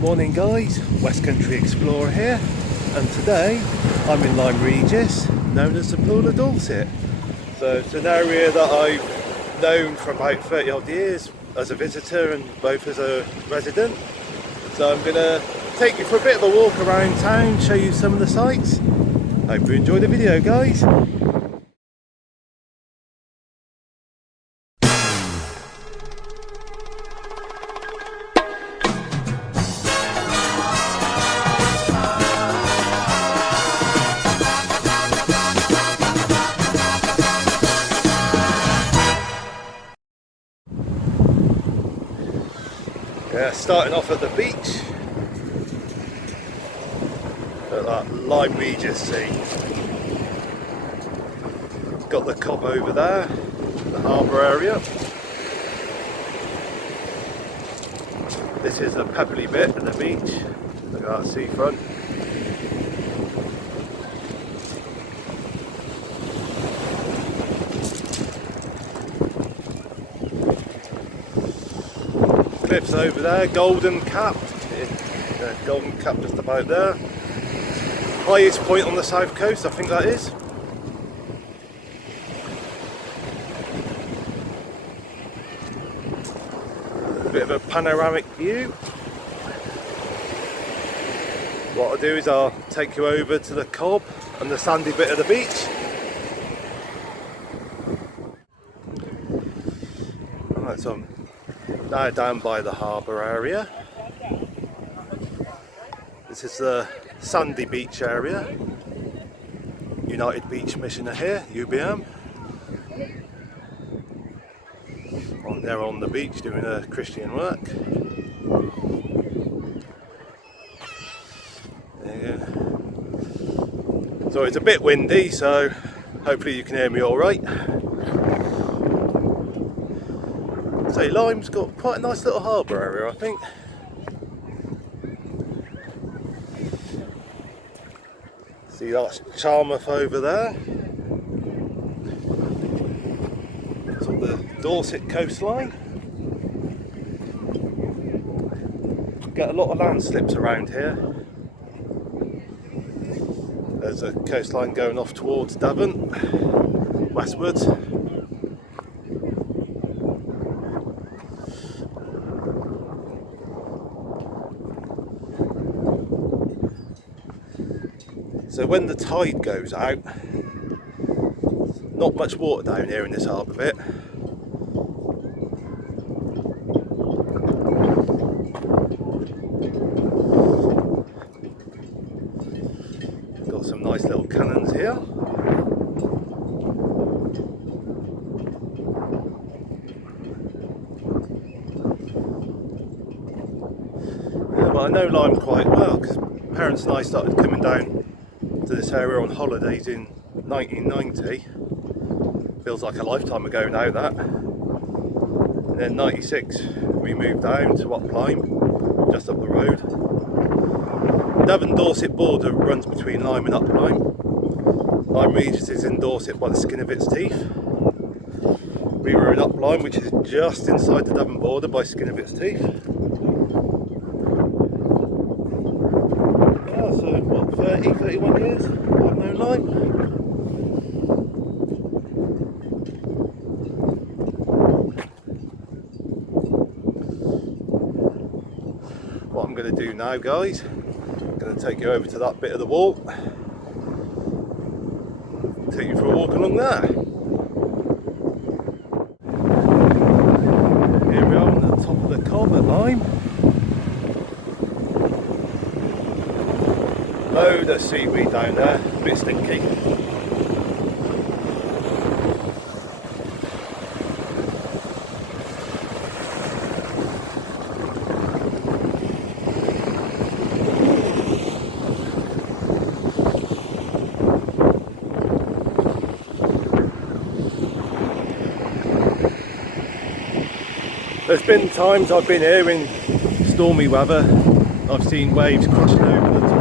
Morning guys, West Country Explorer here, and today I'm in Lyme Regis, known as the Pool of Dorset. So it's an area that I've known for about 30 odd years as a visitor and both as a resident. So I'm going to take you for a bit of a walk around town, show you some of the sights. Hope you enjoy the video guys. Yeah, starting off at the beach, at that Lyme Regis sea. Got the cob over there, the harbour area. This is a pebbly bit of the beach. Look at that seafront. Cliffs over there, golden capped. Golden cap just about there. Highest point on the south coast, I think that is. A bit of a panoramic view. What I'll do is I'll take you over to the cob and the sandy bit of the beach. Alright, so I'm now down by the harbour area. This is the sandy beach area. United Beach Mission are here, UBM. They're on the beach doing a Christian work. There you go. So it's a bit windy, so hopefully you can hear me alright. So Lyme's got quite a nice little harbour area, I think. See, that's Charmouth over there. It's on the Dorset coastline. Get a lot of landslips around here. There's a coastline going off towards Devon, westwards. So when the tide goes out, not much water down here in this harbour bit. Got some nice little cannons here. Yeah, but I know Lyme quite well because parents and I started coming down to this area on holidays in 1990. Feels like a lifetime ago now, that. And then 96 we moved down to Lyme, just up the road. Devon-Dorset border runs between Lyme and Lyme. Lyme Regis is in Dorset by the skin of its teeth. We were in Lyme, which is just inside the Devon border by skin of its teeth. So what, 30, 31 years I've known Lyme. What I'm going to do now guys, I'm going to take you over to that bit of the wall. Take you for a walk along there. Here we are on the top of the cob at Lyme. Load of seaweed down there, a bit stinky. There's been times I've been here in stormy weather, I've seen waves crashing over the top.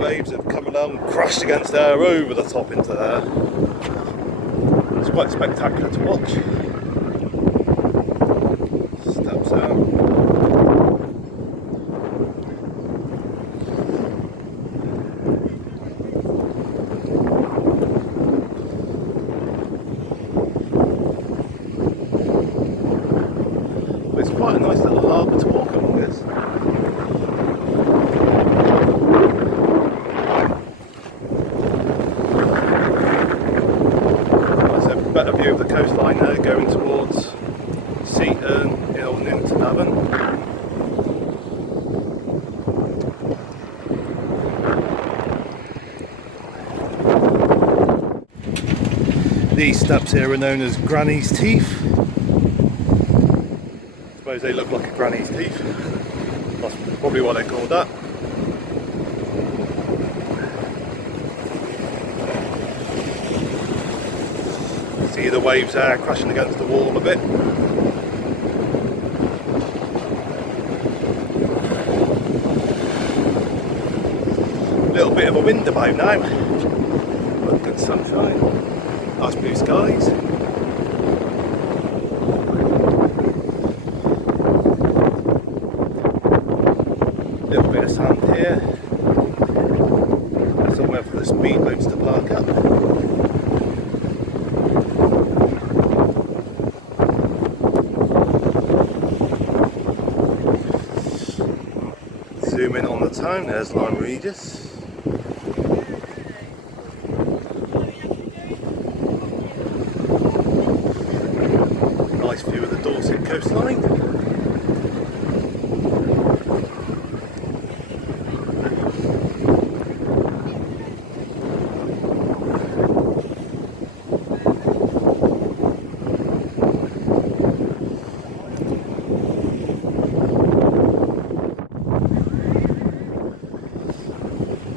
Waves have come along crashed against there, over the top into there. It's quite spectacular to watch. Steps out. But it's quite a nice little harbour to walk along this. Better view of the coastline there, going towards Seaton, Hill, Newton Avon. These steps here are known as Granny's Teeth. I suppose they look like a granny's teeth. That's probably what they call that. See the waves there crashing against the wall a bit. A little bit of a wind about now, but good sunshine, nice blue skies. A little bit of sand here, somewhere for the speedboats to park up. Zoom in on the town, there's Lyme Regis. Nice view of the Dorset coastline.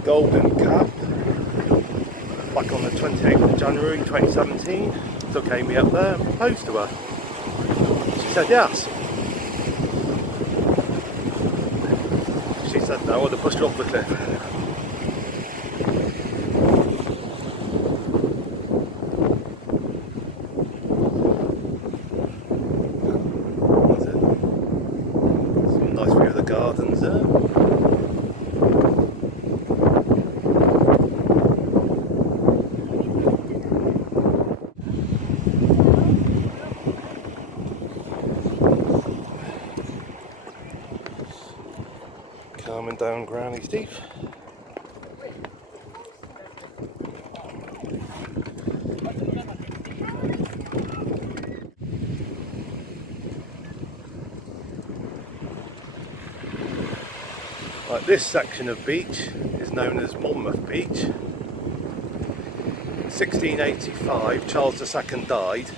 Golden Cap, back on the 28th of January 2017, took Amy up there and proposed to her. She said yes. She said no, I'd have pushed her off the cliff. That's it. Some nice view of the gardens there. Calming down Granny's Teeth. Right, this section of beach is known as Monmouth Beach. In 1685, Charles II died,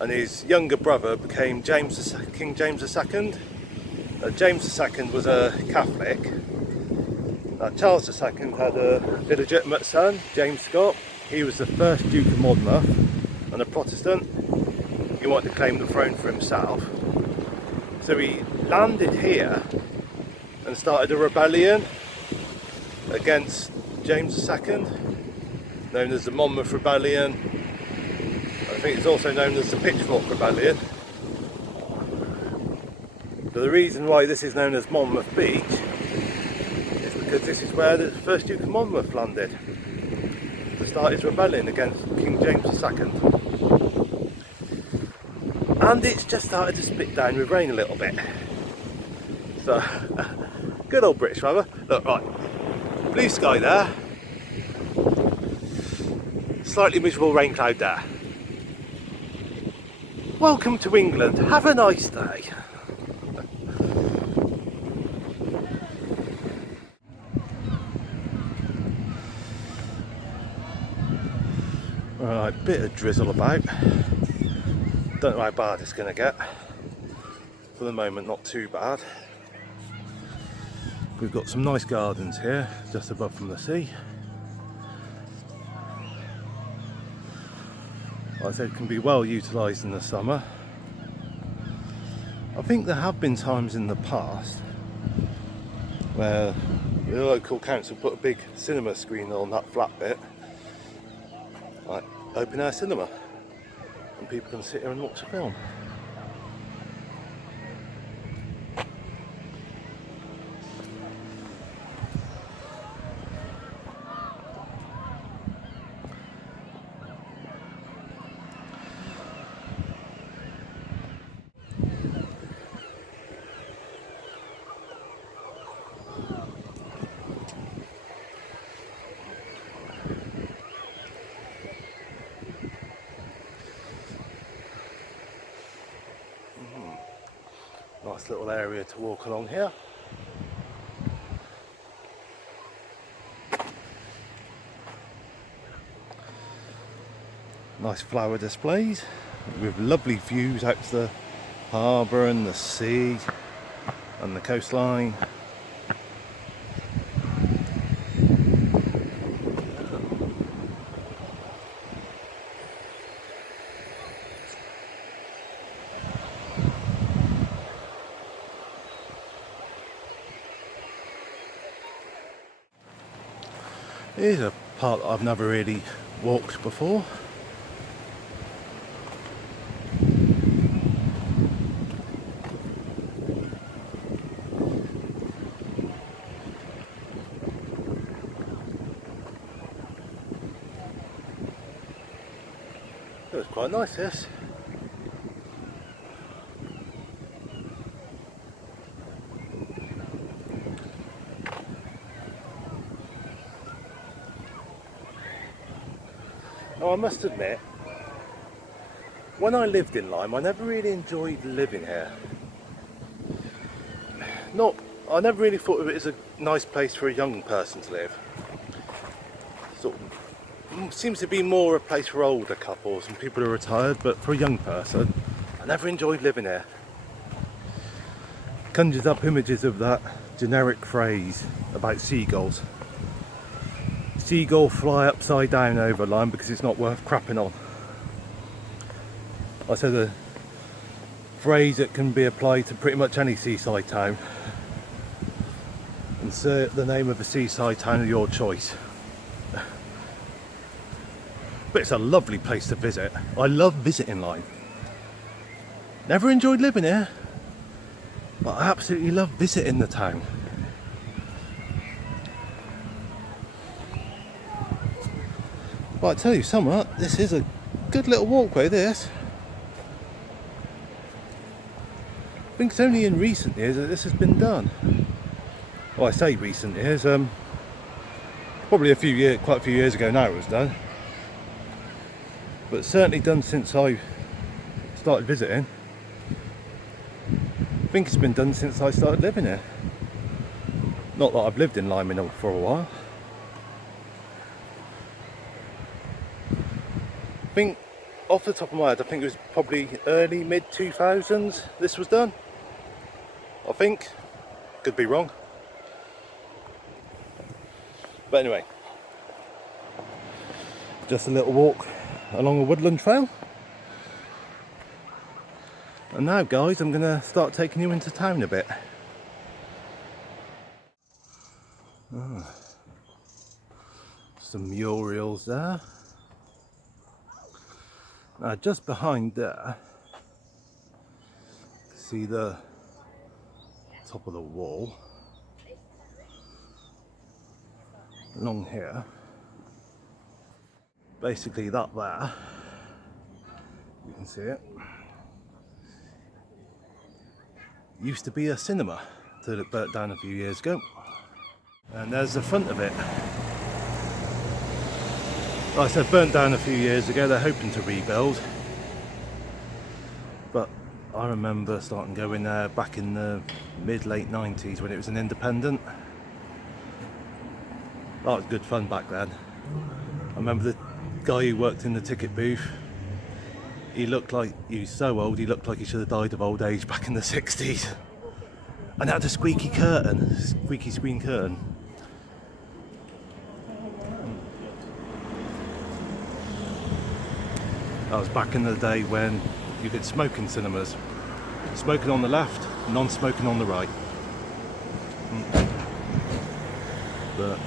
and his younger brother became King James II. James II was a Catholic. Charles II had a illegitimate son, James Scott. He was the first Duke of Monmouth and a Protestant. He wanted to claim the throne for himself. So he landed here and started a rebellion against James II, known as the Monmouth Rebellion. I think it's also known as the Pitchfork Rebellion. But the reason why this is known as Monmouth Beach is because this is where the first Duke of Monmouth landed to start his rebellion against King James II. And it's just started to spit down with rain a little bit. So, good old British weather. Look, right, blue sky there, slightly miserable rain cloud there. Welcome to England, have a nice day. Right, bit of drizzle about. Don't know how bad it's going to get. For the moment, not too bad. We've got some nice gardens here, just above from the sea. Like I said, can be well utilised in the summer. I think there have been times in the past where The local council put a big cinema screen on that flat bit, like open air cinema, and people can sit here and watch a film. Nice little area to walk along here. Nice flower displays with lovely views out to the harbour and the sea and the coastline. Here's a part that I've never really walked before. It was quite nice, this. Now, I must admit, when I lived in Lyme, I never really enjoyed living here. I never really thought of it as a nice place for a young person to live. Sort of, seems to be more a place for older couples and people who are retired, but for a young person, I never enjoyed living here. Conjures up images of that generic phrase about seagulls. Seagull fly upside down over Lyme because it's not worth crapping on. I said a phrase that can be applied to pretty much any seaside town. Insert the name of a seaside town of your choice. But it's a lovely place to visit. I love visiting Lyme. Never enjoyed living here, but I absolutely love visiting the town. But I tell you something, this is a good little walkway, this. I think it's only in recent years that this has been done. Well, I say recent years, probably quite a few years ago now it was done. But certainly done since I started visiting. I think it's been done since I started living here. Not that I've lived in Lyme for a while. I think, off the top of my head, I think it was probably early, mid-2000s this was done. I think. Could be wrong. But anyway, just a little walk along a woodland trail. And now, guys, I'm going to start taking you into town a bit. Some murals there. Now, just behind there, see the top of the wall. Along here, basically that there, you can see it, used to be a cinema till it burnt down a few years ago. And there's the front of it. Like I said, burnt down a few years ago. They're hoping to rebuild, but I remember starting going there back in the mid-late 90s when it was an independent. That was good fun back then. I remember the guy who worked in the ticket booth. He looked like, he was so old, he looked like he should have died of old age back in the 60s. And it had a squeaky curtain, squeaky screen curtain. That was back in the day when you could smoke in cinemas. Smoking on the left, non-smoking on the right. but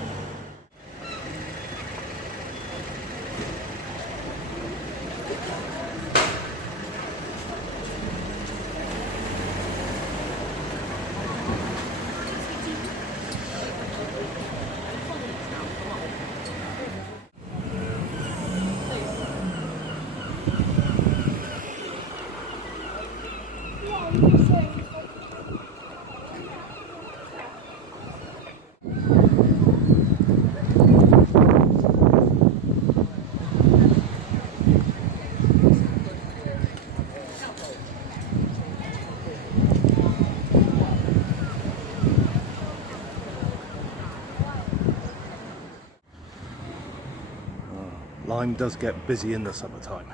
Lyme does get busy in the summertime.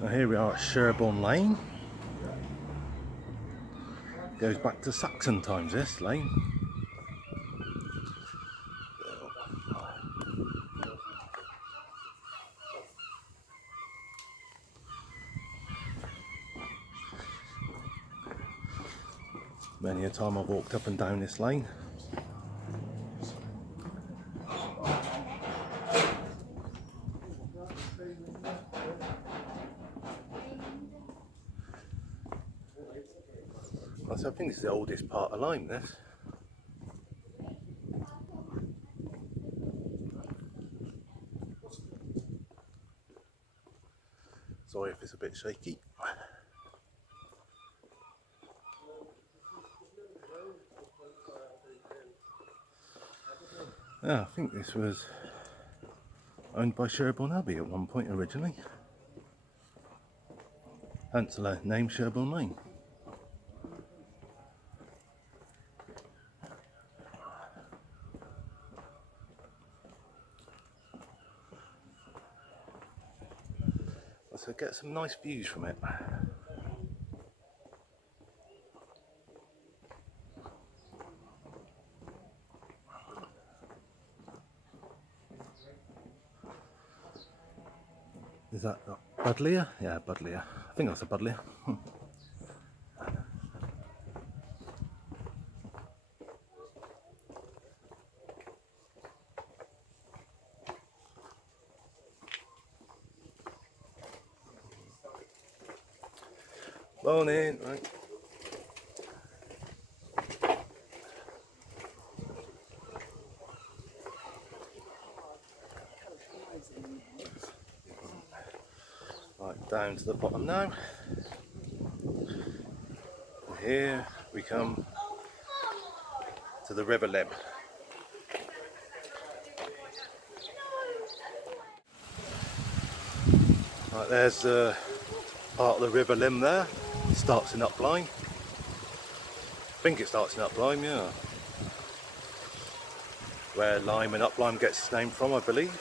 Now here we are at Sherborne Lane. Goes back to Saxon times, this lane. Many a time I've walked up and down this lane. So I think this is the oldest part of Lyme, this. Sorry if it's a bit shaky. Yeah, I think this was owned by Sherborne Abbey at one point originally. Hence the name Sherborne Lane. So get some nice views from it. Is that Budleia? Yeah, Budleia. I think that's a Budleia. Morning, right. Right, down to the bottom now. And here we come to the River Lyme. Right, there's part of the River Lyme there. It starts in Up Lyme. I think it starts in Up Lyme, yeah. Where Lyme and Up Lyme gets its name from, I believe.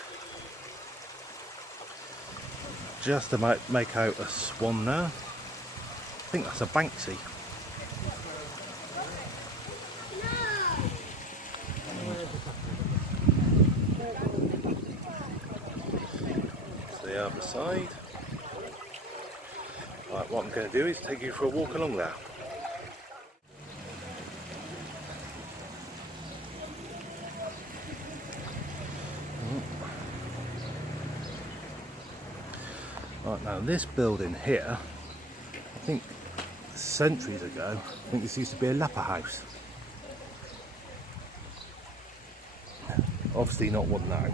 Just to make out a swan there. I think that's a Banksy. It's the other side. Right, what I'm going to do is take you for a walk along there. Right, now this building here, I think centuries ago, I think this used to be a leper house. Obviously not one now.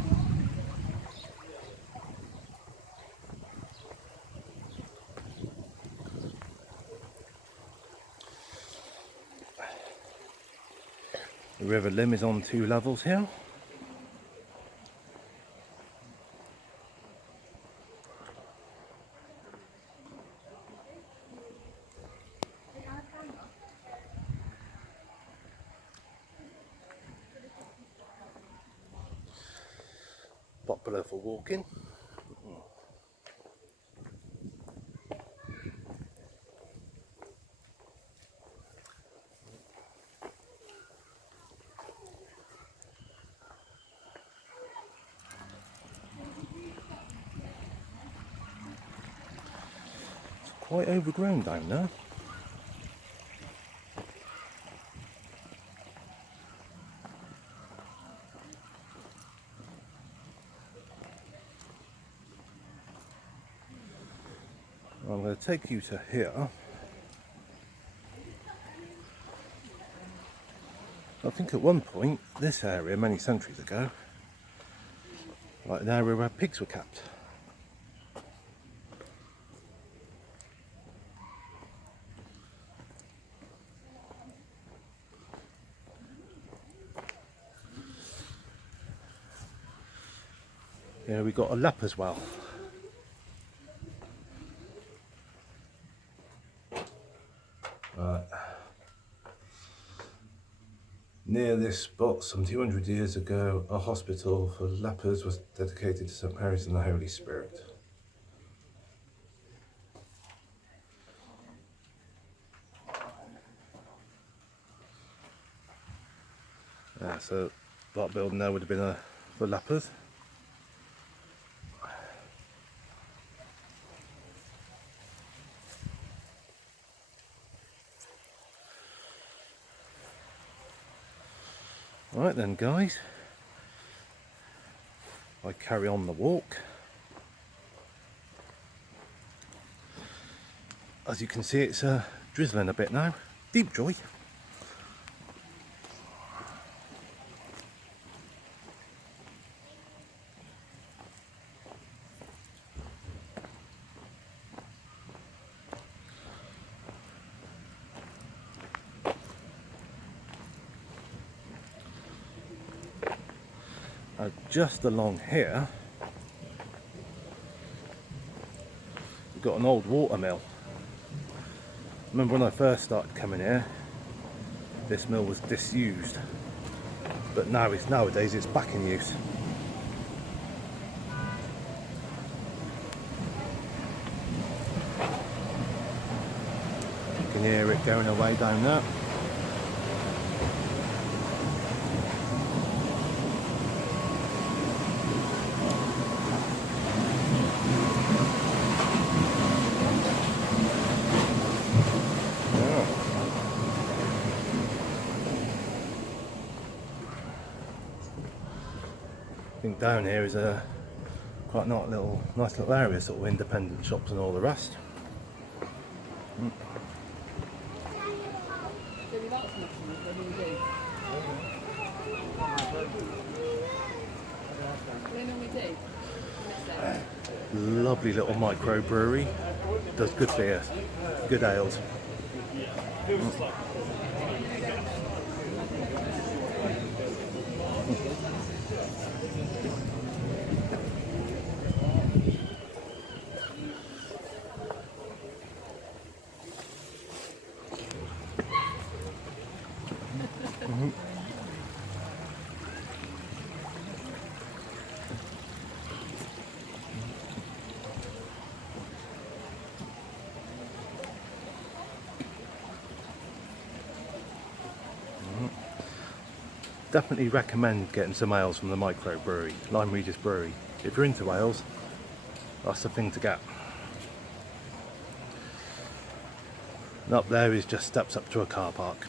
The River Lyme is on 2 levels here. Popular for walking. It's quite overgrown down there. I'm going to take you to here. I think at one point, this area, many centuries ago, like an area where pigs were kept. Yeah, we got a lap as well. Right. Near this spot, some 200 years ago, a hospital for lepers was dedicated to St. Mary's and the Holy Spirit. Yeah, so that building there would have been for lepers. Right then guys, I carry on the walk. As you can see, it's drizzling a bit now. Deep joy. Just along here, we've got an old water mill. Remember when I first started coming here, this mill was disused, but nowadays it's back in use. You can hear it going away down there. I think down here is a quite nice little area, sort of independent shops and all the rest. Lovely little microbrewery, does good beer, good ales. Definitely recommend getting some ales from the microbrewery, Lyme Regis brewery. If you're into ales, that's the thing to get. And up there is just steps up to a car park.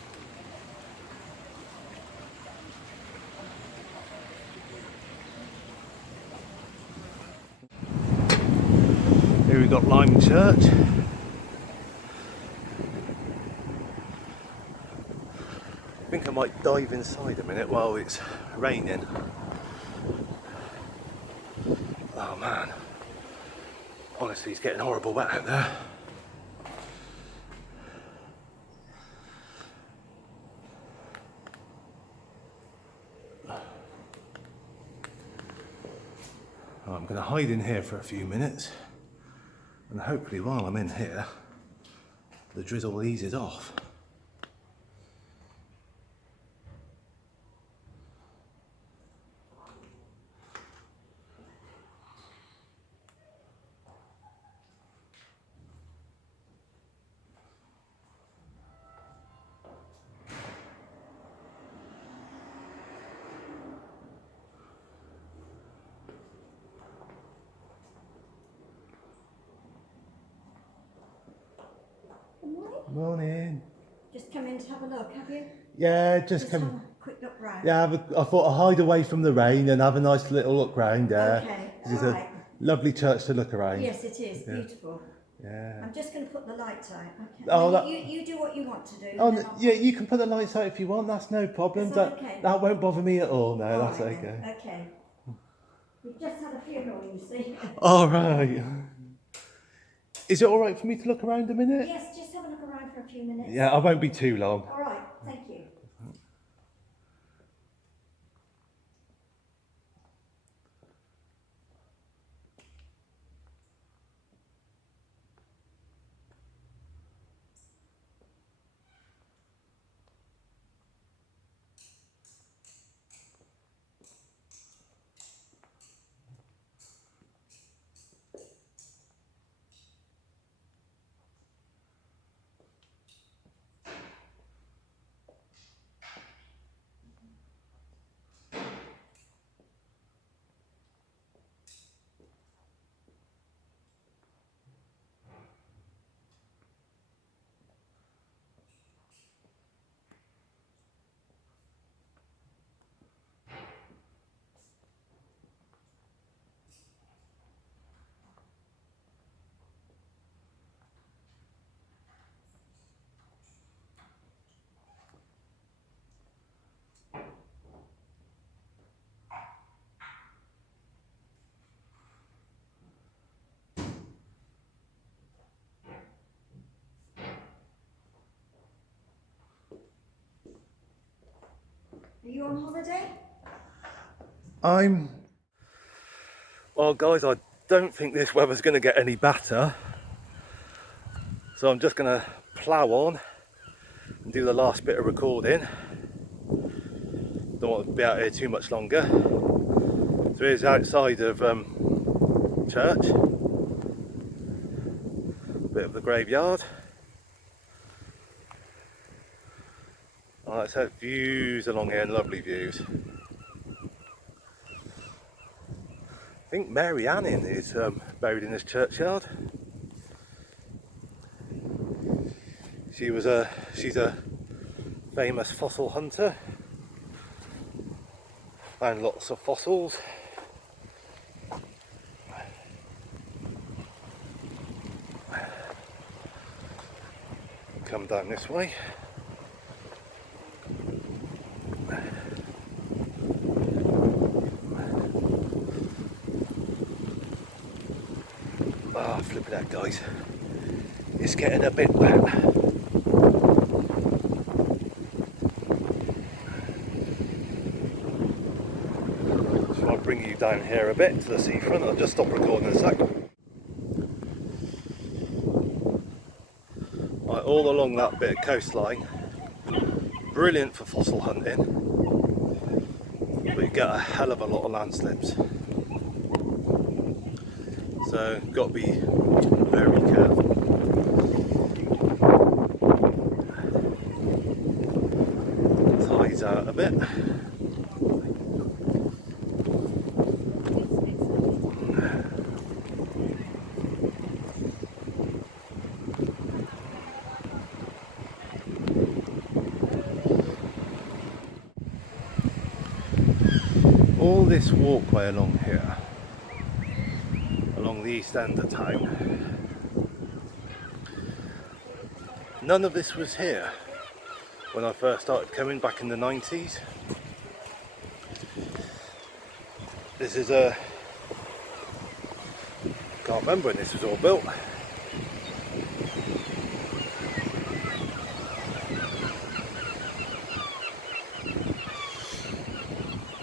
Here we've got Lyme Church. I think I might dive inside a minute while it's raining. Oh man, honestly it's getting horrible wet out there. I'm going to hide in here for a few minutes, and hopefully while I'm in here the drizzle eases off. Morning. Just come in to have a look, have you? Yeah, just Have come. a quick look round. Yeah, I thought I'd hide away from the rain and have a nice little look round there. Okay, It's all a right. lovely church to look around. Yes, it is. Yeah. Beautiful. Yeah. I'm just going to put the lights out. Okay. Oh, Well, that- you do what you want to do. Oh, and then I'll- yeah, you can put the lights out if you want. That's no problem. Is that okay? That won't bother me at all. No, All that's right okay. then. Okay. We've just had a funeral, you see. All right. Is it all right for me to look around a minute? Yes, just have a look around for a few minutes. Yeah, I won't be too long. All right. Thank you. Are you on holiday? Well, guys, I don't think this weather's going to get any better. So I'm just going to plough on and do the last bit of recording. Don't want to be out here too much longer. So here's outside of church. Bit of the graveyard. Like I said, views along here, lovely views. I think Mary Annin is buried in this churchyard. She's a famous fossil hunter. Found lots of fossils. Come down this way. Ah, flipping out, guys. It's getting a bit wet. So I'll bring you down here a bit to the seafront. I'll just stop recording a sec. Right, all along that bit of coastline, brilliant for fossil hunting, but you get a hell of a lot of landslips. So, got to be very careful. Tides out a bit. All this walkway along here, along the east end of town, none of this was here when I first started coming back in the 90s. This is can't remember when this was all built.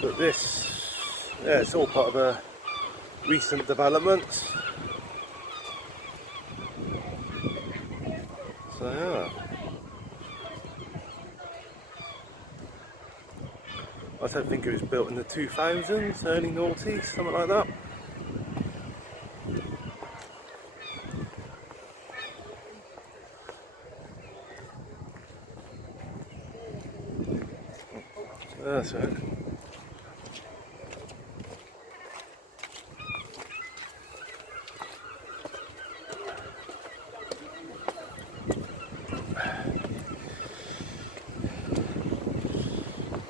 But this, yeah, it's all part of a recent development. So yeah. I don't think it was built in the 2000s, early noughties, something like that. That's right.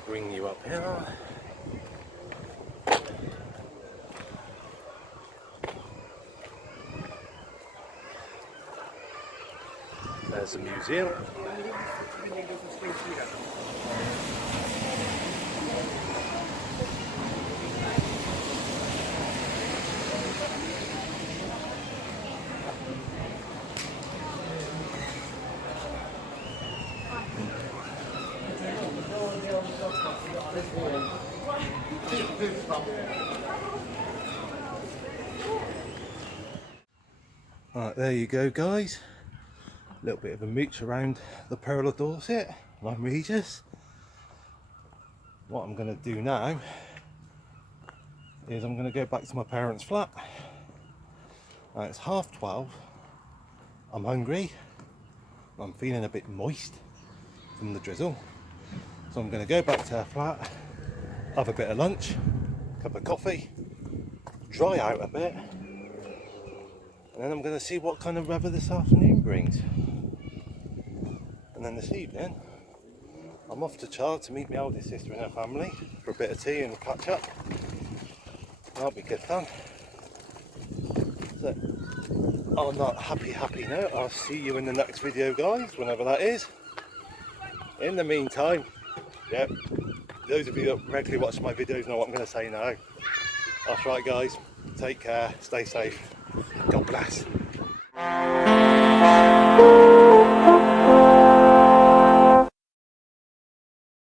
Bring you up here. there's a museum. Right, there you go guys, a little bit of a mooch around the Pearl of Dorset, Lyme Regis. What I'm going to do now is I'm going to go back to my parents' flat. Now it's 12:30, I'm hungry, I'm feeling a bit moist from the drizzle, so I'm going to go back to our flat, have a bit of lunch, cup of coffee, dry out a bit, and then I'm going to see what kind of weather this afternoon brings. And then this evening I'm off to Chard to meet my eldest sister and her family for a bit of tea and a catch up. That'll be good fun. So on that happy note, I'll see you in the next video guys, whenever that is. In the meantime, yep, those of you that regularly watch my videos know what I'm going to say now. That's right guys, take care, stay safe, God bless.